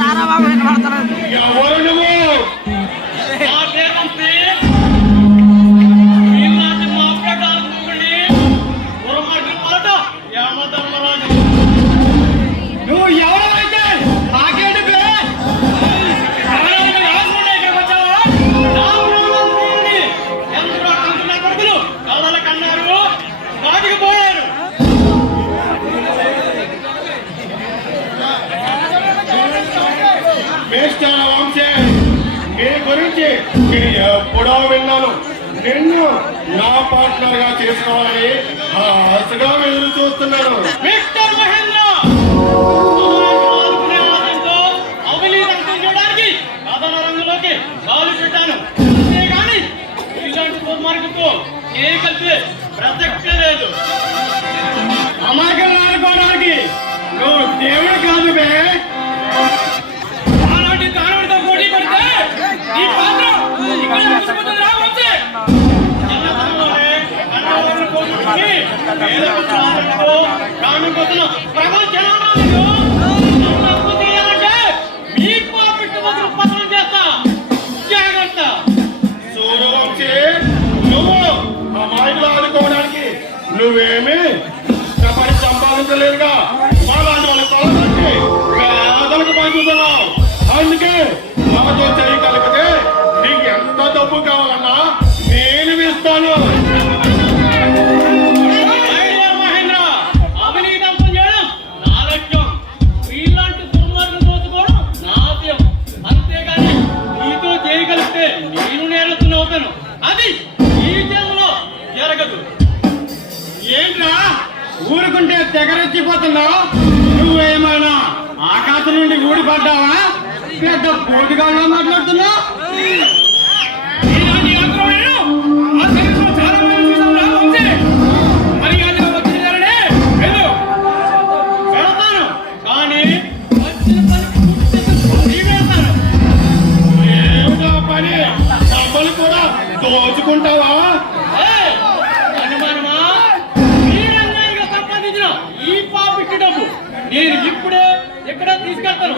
రారా బాబు ఎక్కడ పడతారు? ఎవరు నువ్వు? నువ్వు ఎవరైతే నాకేంటి కన్నారు వాటికి పోయారు. వంశే నీ గురించి నేను ఎప్పుడో విన్నాను. నిన్ను నా పార్ట్నర్ గా చేసుకోవాలని ఆశగా ఎదురు చూస్తున్నాను. మిస్టర్ మహేంద్ర అవినీతి చేయడానికి కథన రంగులోకి కాలు పెట్టాను. అంతేగాని ఇలాంటి దుర్మార్గంతో ఏ కలిపే ప్రసక్తే లేదు. అమాయకులు ఆడుకోవడానికి నువ్వు దేవుడు కాదు బే. ఆడుకోవడానికి నువ్వేమి ప్రపంచ సంపాదించలేదుగా. మాలాంటి వాళ్ళ తోలకి పేదలకు పంచుతున్నావు. అందుకే నాతో చేయి కలిపితే నీకు ఎంత డబ్బు కావాలన్నా నేను ఇస్తాను. మహేంద్ర అవినీతి అంతం చేయడం నా లక్ష్యం. వీళ్ళంటి దుర్మార్గం పోసుకోవడం నా ఆశయం. అంతేగాని నీతో చేయి కలిపితే నేను నేరస్తుని అవుతాను. అది ఈ జన్మలో జరగదు. ఏంట్రా ఊరుకుంటే తెగరెచ్చిపోతున్నావు? నువ్వేమైనా ఆకాశం నుండి ఊడిపడ్డావా? పెద్ద పోటుగాళ్ళ మాట్లాడుతున్నావు. కానీ పని డబ్బులు కూడా దోచుకుంటావా? అనుమానమా? సంపాదించిన ఈ పాపిట్టి డబ్బు నేను ఇప్పుడే ఎక్కడ తీసుకెళ్తాను.